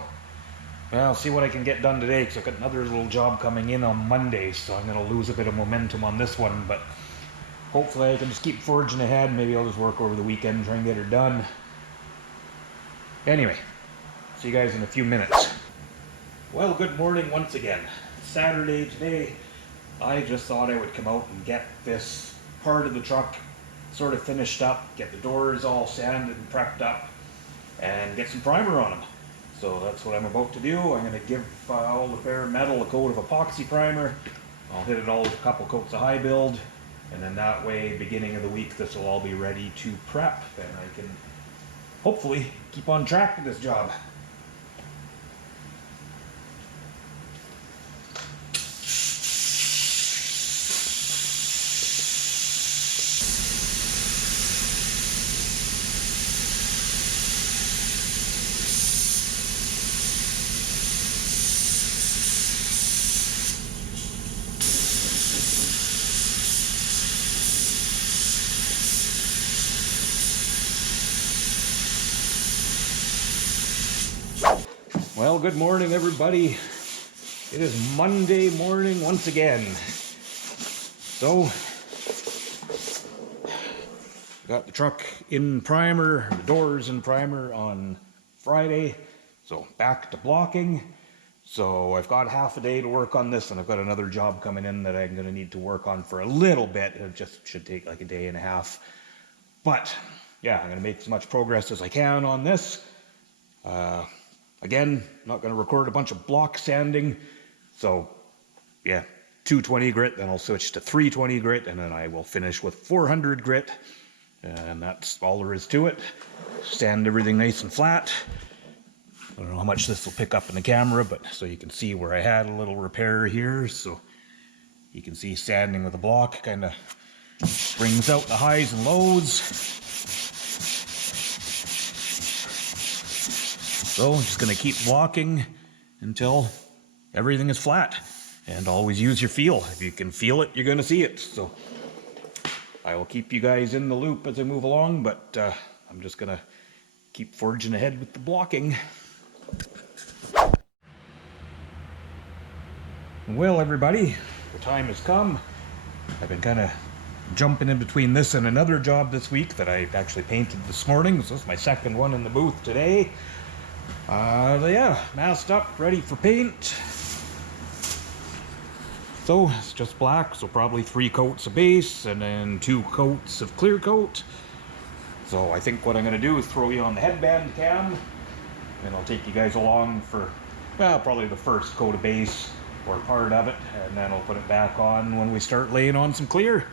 I'll see what I can get done today, because I've got another little job coming in on Monday, so I'm going to lose a bit of momentum on this one, but hopefully I can just keep forging ahead. Maybe I'll just work over the weekend, try and get her done. Anyway, see you guys in a few minutes. Well, good morning once again. Saturday today. I just thought I would come out and get this part of the truck sort of finished up, get the doors all sanded and prepped up, and get some primer on them. So that's what I'm about to do. I'm going to give all the bare metal a coat of epoxy primer. I'll hit it all with a couple coats of high build, and then that way, beginning of the week, this will all be ready to prep, and I can hopefully keep on track with this job. Well, good morning, everybody. It is Monday morning once again. So, got the truck in primer, the doors in primer on Friday. So, back to blocking. So, I've got half a day to work on this, and I've got another job coming in that I'm going to need to work on for a little bit. It just should take like a day and a half. But, yeah, I'm going to make as much progress as I can on this. Again, not going to record a bunch of block sanding, so yeah, 220 grit, then I'll switch to 320 grit, and then I will finish with 400 grit, and that's all there is to it. Sand everything nice and flat. I don't know how much this will pick up in the camera, but so you can see where I had a little repair here, so you can see sanding with a block kind of brings out the highs and lows. So I'm just going to keep blocking until everything is flat, and always use your feel. If you can feel it, you're going to see it. So I will keep you guys in the loop as I move along, but I'm just going to keep forging ahead with the blocking. Well, everybody, the time has come. I've been kind of jumping in between this and another job this week that I actually painted this morning. So this is my second one in the booth today. Yeah, masked up, ready for paint. So it's just black, so probably 3 coats of base and then 2 coats of clear coat. So I think what I'm going to do is throw you on the headband cam, and I'll take you guys along for, well, probably the first coat of base or part of it, and then I'll put it back on when we start laying on some clear.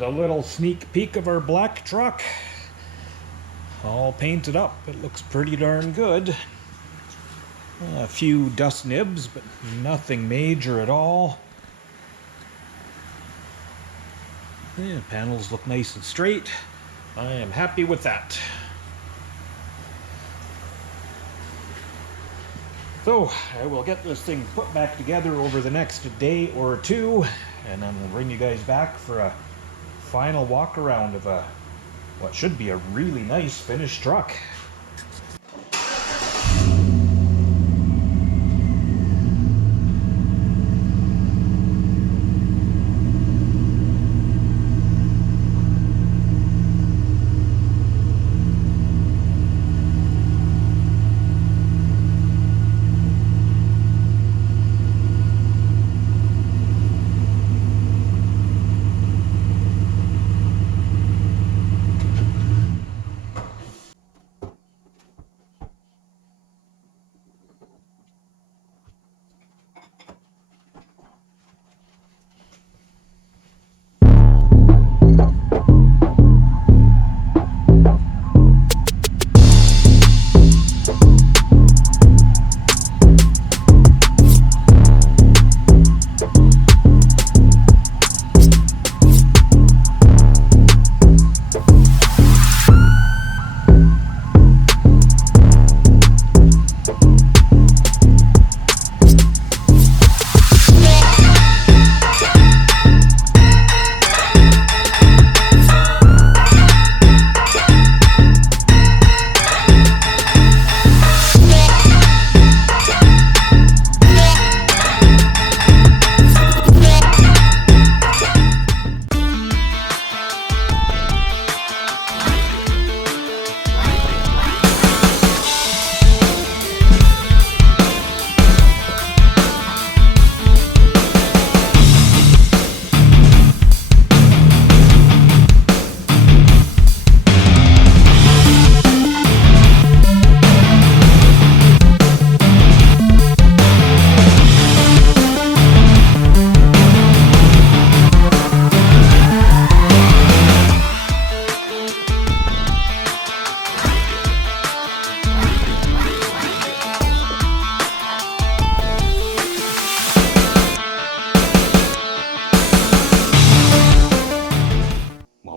there's a little sneak peek of our black truck. All painted up. It looks pretty darn good. A few dust nibs, but nothing major at all. Yeah, panels look nice and straight. I am happy with that. So I will get this thing put back together over the next day or two, and then we'll bring you guys back for a final walk around of what should be a really nice finished truck.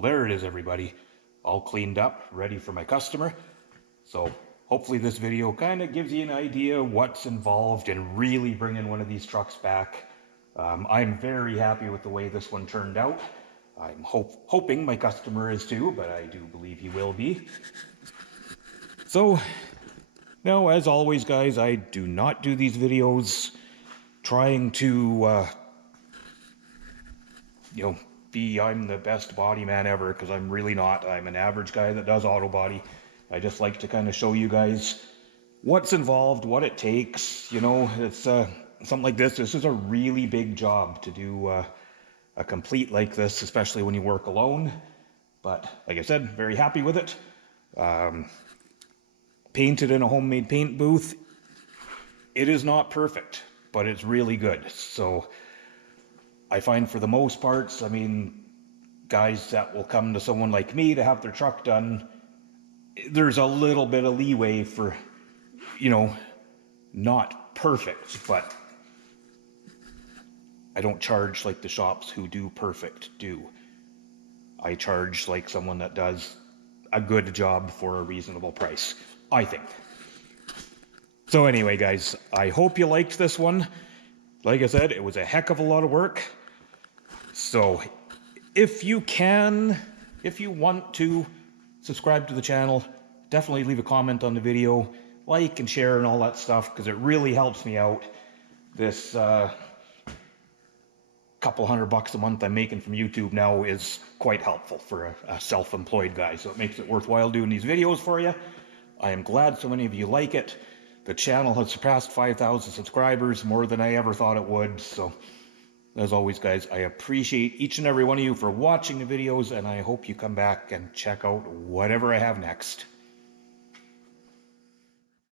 There it is, everybody, all cleaned up, ready for my customer. So hopefully this video kind of gives you an idea what's involved in really bringing one of these trucks back. I'm very happy with the way this one turned out. I'm hoping my customer is too, but I do believe he will be. So now, as always, guys, I do not do these videos trying to be I'm the best body man ever, because I'm really not. I'm an average guy that does auto body. I just like to kind of show you guys what's involved, what it takes. It's something like this. This is a really big job to do a complete like this, especially when you work alone. But like I said, very happy with it. Painted in a homemade paint booth. It is not perfect, but it's really good. So I find for the most parts, guys that will come to someone like me to have their truck done, there's a little bit of leeway for, not perfect, but I don't charge like the shops who do perfect do. I charge like someone that does a good job for a reasonable price, I think. So anyway, guys, I hope you liked this one. Like I said, it was a heck of a lot of work. So if you want to subscribe to the channel, definitely leave a comment on the video, like and share and all that stuff, because it really helps me out. This couple $100 a month I'm making from YouTube now is quite helpful for a self-employed guy, so it makes it worthwhile doing these videos for you. I am glad so many of you like it. The channel has surpassed 5,000 subscribers, more than I ever thought it would. So as always, guys, I appreciate each and every one of you for watching the videos, and I hope you come back and check out whatever I have next.